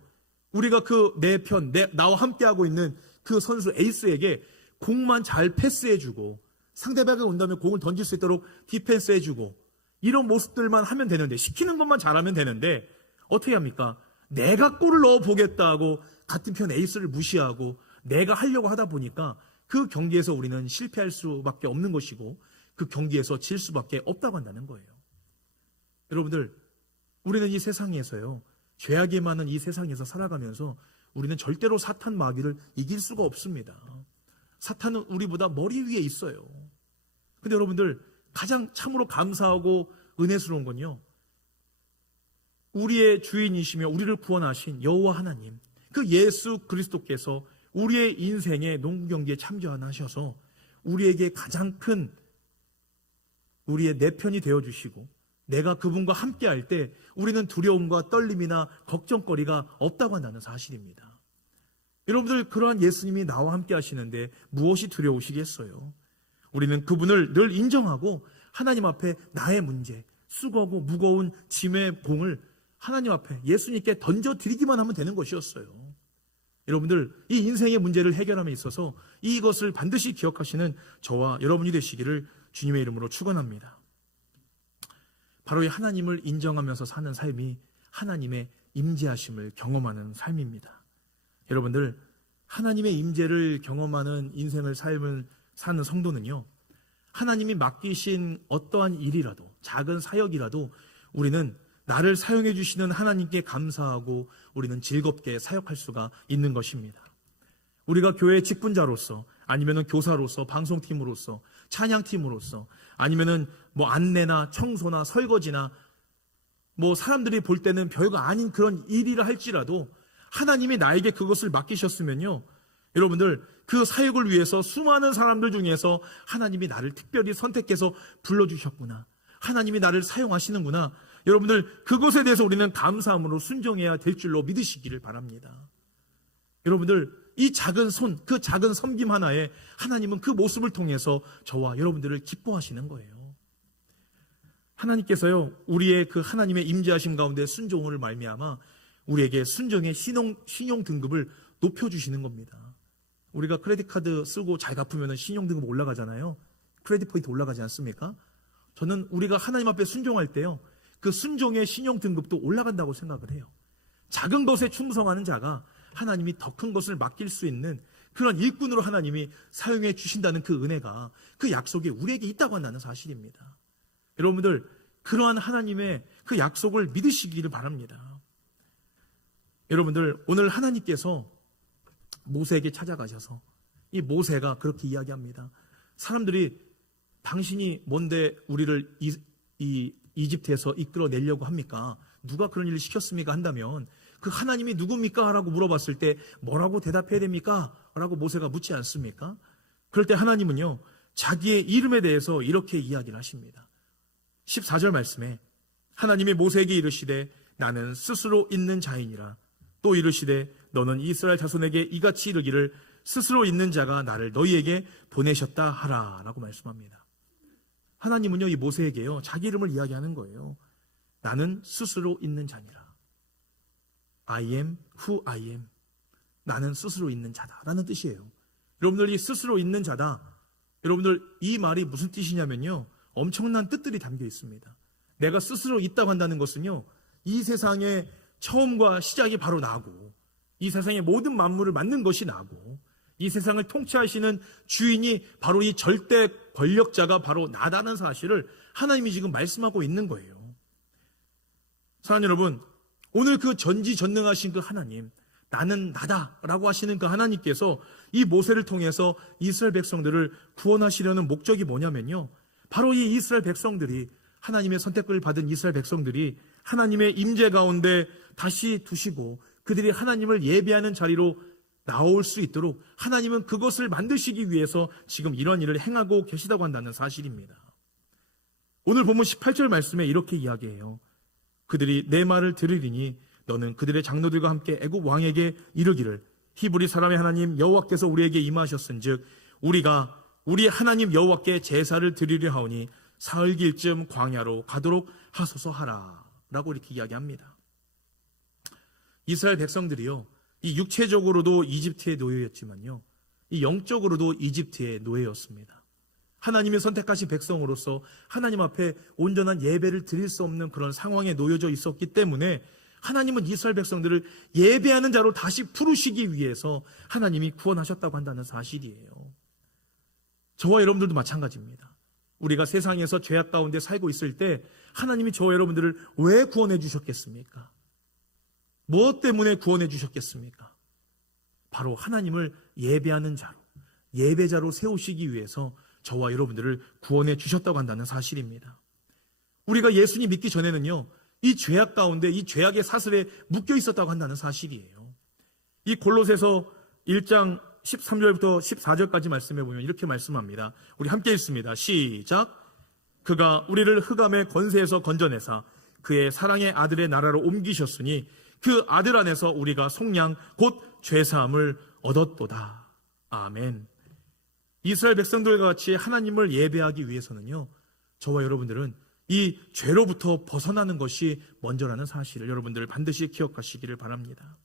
우리가 그 내 편, 나와 함께하고 있는 그 선수 에이스에게 공만 잘 패스해주고 상대방이 온다면 공을 던질 수 있도록 디펜스해주고 이런 모습들만 하면 되는데, 시키는 것만 잘하면 되는데 어떻게 합니까? 내가 골을 넣어보겠다고 같은 편 에이스를 무시하고 내가 하려고 하다 보니까 그 경기에서 우리는 실패할 수밖에 없는 것이고 그 경기에서 질 수밖에 없다고 한다는 거예요. 여러분들, 우리는 이 세상에서요, 죄악이 많은 이 세상에서 살아가면서 우리는 절대로 사탄 마귀를 이길 수가 없습니다. 사탄은 우리보다 머리 위에 있어요. 근데 여러분들, 가장 참으로 감사하고 은혜스러운 건요, 우리의 주인이시며 우리를 구원하신 여호와 하나님, 그 예수 그리스도께서 우리의 인생의 농구 경기에 참전하셔서 우리에게 가장 큰 우리의 내 편이 되어주시고 내가 그분과 함께할 때 우리는 두려움과 떨림이나 걱정거리가 없다고 한다는 사실입니다. 여러분들, 그러한 예수님이 나와 함께 하시는데 무엇이 두려우시겠어요? 우리는 그분을 늘 인정하고 하나님 앞에 나의 문제, 수고하고 무거운 짐의 봉을 하나님 앞에 예수님께 던져드리기만 하면 되는 것이었어요. 여러분들, 이 인생의 문제를 해결함에 있어서 이것을 반드시 기억하시는 저와 여러분이 되시기를 주님의 이름으로 축원합니다. 바로 이 하나님을 인정하면서 사는 삶이 하나님의 임재하심을 경험하는 삶입니다. 여러분들, 하나님의 임재를 경험하는 인생을 삶을 사는 성도는요, 하나님이 맡기신 어떠한 일이라도, 작은 사역이라도 우리는 나를 사용해 주시는 하나님께 감사하고 우리는 즐겁게 사역할 수가 있는 것입니다. 우리가 교회 직분자로서, 아니면은 교사로서, 방송팀으로서, 찬양팀으로서, 아니면은 안내나 청소나 설거지나 사람들이 볼 때는 별거 아닌 그런 일이라 할지라도 하나님이 나에게 그것을 맡기셨으면요, 여러분들, 그 사역을 위해서 수많은 사람들 중에서 하나님이 나를 특별히 선택해서 불러주셨구나, 하나님이 나를 사용하시는구나, 여러분들, 그것에 대해서 우리는 감사함으로 순종해야 될 줄로 믿으시기를 바랍니다. 여러분들, 이 작은 손, 그 작은 섬김 하나에 하나님은 그 모습을 통해서 저와 여러분들을 기뻐하시는 거예요. 하나님께서요, 우리의 그 하나님의 임재하심 가운데 순종을 말미암아 우리에게 순종의 신용 등급을 높여주시는 겁니다. 우리가 크레딧 카드 쓰고 잘 갚으면 신용 등급 올라가잖아요. 크레딧 포인트 올라가지 않습니까? 저는 우리가 하나님 앞에 순종할 때요, 그 순종의 신용 등급도 올라간다고 생각을 해요. 작은 것에 충성하는 자가 하나님이 더 큰 것을 맡길 수 있는 그런 일꾼으로 하나님이 사용해 주신다는 그 은혜가, 그 약속이 우리에게 있다고 한다는 사실입니다. 여러분들, 그러한 하나님의 그 약속을 믿으시기를 바랍니다. 여러분들, 오늘 하나님께서 모세에게 찾아가셔서 이 모세가 그렇게 이야기합니다. 사람들이 당신이 뭔데 우리를 이집트에서 이끌어내려고 합니까? 누가 그런 일을 시켰습니까? 한다면 그 하나님이 누굽니까? 라고 물어봤을 때 뭐라고 대답해야 됩니까? 라고 모세가 묻지 않습니까? 그럴 때 하나님은요, 자기의 이름에 대해서 이렇게 이야기를 하십니다. 14절 말씀에 하나님이 모세에게 이르시되 나는 스스로 있는 자이니라. 또 이르시되 너는 이스라엘 자손에게 이같이 이르기를 스스로 있는 자가 나를 너희에게 보내셨다 하라 라고 말씀합니다. 하나님은요, 이 모세에게요, 자기 이름을 이야기하는 거예요. 나는 스스로 있는 자니라. I am who I am. 나는 스스로 있는 자다라는 뜻이에요. 여러분들, 이 스스로 있는 자다, 여러분들, 이 말이 무슨 뜻이냐면요, 엄청난 뜻들이 담겨 있습니다. 내가 스스로 있다고 한다는 것은요, 이 세상의 처음과 시작이 바로 나고, 이 세상의 모든 만물을 만든 것이 나고, 이 세상을 통치하시는 주인이 바로 이 절대 권력자가 바로 나다는 사실을 하나님이 지금 말씀하고 있는 거예요. 사랑하는 여러분, 오늘 그 전지전능하신 그 하나님, 나는 나다라고 하시는 그 하나님께서 이 모세를 통해서 이스라엘 백성들을 구원하시려는 목적이 뭐냐면요, 바로 이 이스라엘 백성들이, 하나님의 선택을 받은 이스라엘 백성들이 하나님의 임재 가운데 다시 두시고 그들이 하나님을 예배하는 자리로 나올 수 있도록 하나님은 그것을 만드시기 위해서 지금 이런 일을 행하고 계시다고 한다는 사실입니다. 오늘 본문 18절 말씀에 이렇게 이야기해요. 그들이 내 말을 들으리니 너는 그들의 장로들과 함께 애굽 왕에게 이르기를 히브리 사람의 하나님 여호와께서 우리에게 임하셨은즉 우리가 우리 하나님 여호와께 제사를 드리려 하오니 사흘길쯤 광야로 가도록 하소서 하라 라고 이렇게 이야기합니다. 이스라엘 백성들이요, 이 육체적으로도 이집트의 노예였지만요, 이 영적으로도 이집트의 노예였습니다. 하나님의 선택하신 백성으로서 하나님 앞에 온전한 예배를 드릴 수 없는 그런 상황에 놓여져 있었기 때문에 하나님은 이스라엘 백성들을 예배하는 자로 다시 부르시기 위해서 하나님이 구원하셨다고 한다는 사실이에요. 저와 여러분들도 마찬가지입니다. 우리가 세상에서 죄악 가운데 살고 있을 때 하나님이 저와 여러분들을 왜 구원해 주셨겠습니까? 무엇 때문에 구원해 주셨겠습니까? 바로 하나님을 예배하는 자로, 예배자로 세우시기 위해서 저와 여러분들을 구원해 주셨다고 한다는 사실입니다. 우리가 예수님 믿기 전에는요, 이 죄악 가운데, 이 죄악의 사슬에 묶여 있었다고 한다는 사실이에요. 이 골로새서 1장 13절부터 14절까지 말씀해 보면 이렇게 말씀합니다. 우리 함께 읽습니다. 시작. 그가 우리를 흑암의 권세에서 건져내사 그의 사랑의 아들의 나라로 옮기셨으니 그 아들 안에서 우리가 속량 곧 죄사함을 얻었도다. 아멘. 이스라엘 백성들과 같이 하나님을 예배하기 위해서는요, 저와 여러분들은 이 죄로부터 벗어나는 것이 먼저라는 사실을 여러분들 반드시 기억하시기를 바랍니다.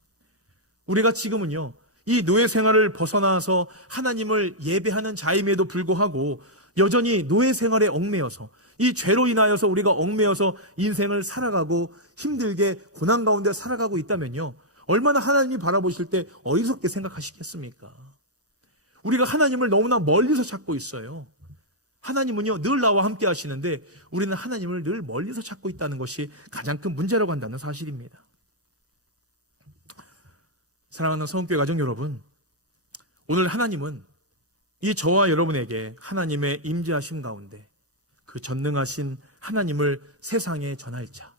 우리가 지금은요, 이 노예 생활을 벗어나서 하나님을 예배하는 자임에도 불구하고 여전히 노예 생활에 얽매여서 이 죄로 인하여서 우리가 얽매여서 인생을 살아가고 힘들게 고난 가운데 살아가고 있다면요, 얼마나 하나님이 바라보실 때 어리석게 생각하시겠습니까? 우리가 하나님을 너무나 멀리서 찾고 있어요. 하나님은요, 늘 나와 함께 하시는데 우리는 하나님을 늘 멀리서 찾고 있다는 것이 가장 큰 문제라고 한다는 사실입니다. 사랑하는 성교회 가족 여러분, 오늘 하나님은 이 저와 여러분에게 하나님의 임재하심 가운데 그 전능하신 하나님을 세상에 전할 자,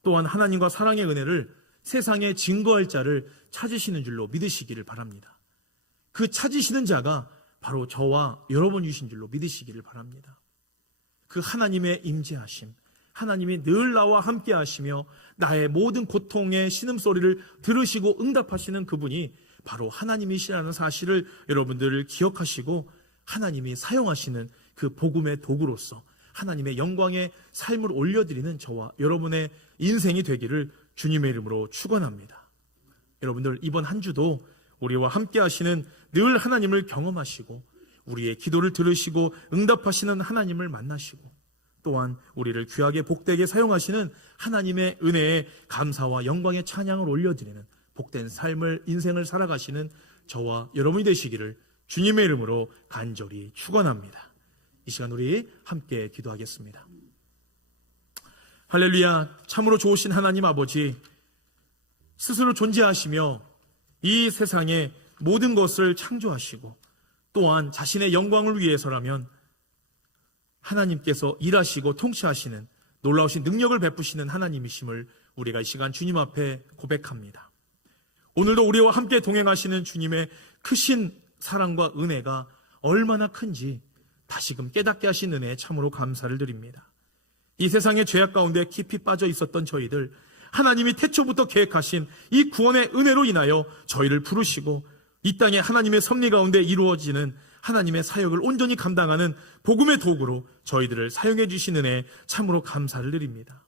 또한 하나님과 사랑의 은혜를 세상에 증거할 자를 찾으시는 줄로 믿으시기를 바랍니다. 그 찾으시는 자가 바로 저와 여러분이신 줄로 믿으시기를 바랍니다. 그 하나님의 임재하심, 하나님이 늘 나와 함께 하시며 나의 모든 고통의 신음소리를 들으시고 응답하시는 그분이 바로 하나님이시라는 사실을 여러분들 기억하시고 하나님이 사용하시는 그 복음의 도구로서 하나님의 영광의 삶을 올려드리는 저와 여러분의 인생이 되기를 주님의 이름으로 축원합니다. 여러분들 이번 한 주도 우리와 함께 하시는 늘 하나님을 경험하시고 우리의 기도를 들으시고 응답하시는 하나님을 만나시고 또한 우리를 귀하게 복되게 사용하시는 하나님의 은혜에 감사와 영광의 찬양을 올려드리는 복된 삶을 인생을 살아가시는 저와 여러분이 되시기를 주님의 이름으로 간절히 축원합니다. 이 시간 우리 함께 기도하겠습니다. 할렐루야. 참으로 좋으신 하나님 아버지, 스스로 존재하시며 이 세상에 모든 것을 창조하시고 또한 자신의 영광을 위해서라면 하나님께서 일하시고 통치하시는 놀라우신 능력을 베푸시는 하나님이심을 우리가 이 시간 주님 앞에 고백합니다. 오늘도 우리와 함께 동행하시는 주님의 크신 사랑과 은혜가 얼마나 큰지 다시금 깨닫게 하신 은혜에 참으로 감사를 드립니다. 이 세상의 죄악 가운데 깊이 빠져 있었던 저희들, 하나님이 태초부터 계획하신 이 구원의 은혜로 인하여 저희를 부르시고 이 땅에 하나님의 섭리 가운데 이루어지는 하나님의 사역을 온전히 감당하는 복음의 도구로 저희들을 사용해 주신 은혜에 참으로 감사를 드립니다.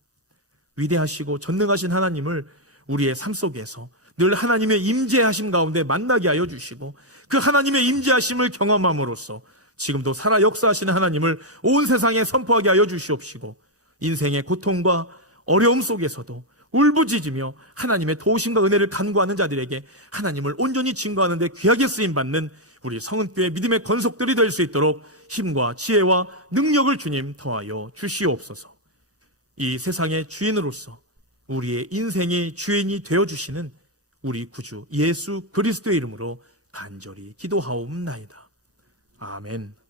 위대하시고 전능하신 하나님을 우리의 삶 속에서 늘 하나님의 임재하심 가운데 만나게 하여 주시고 그 하나님의 임재하심을 경험함으로써 지금도 살아 역사하시는 하나님을 온 세상에 선포하게 하여 주시옵시고 인생의 고통과 어려움 속에서도 울부짖으며 하나님의 도우심과 은혜를 간구하는 자들에게 하나님을 온전히 증거하는 데 귀하게 쓰임받는 우리 성은교회 믿음의 건속들이 될 수 있도록 힘과 지혜와 능력을 주님 더하여 주시옵소서. 이 세상의 주인으로서 우리의 인생의 주인이 되어주시는 우리 구주 예수 그리스도의 이름으로 간절히 기도하옵나이다. 아멘.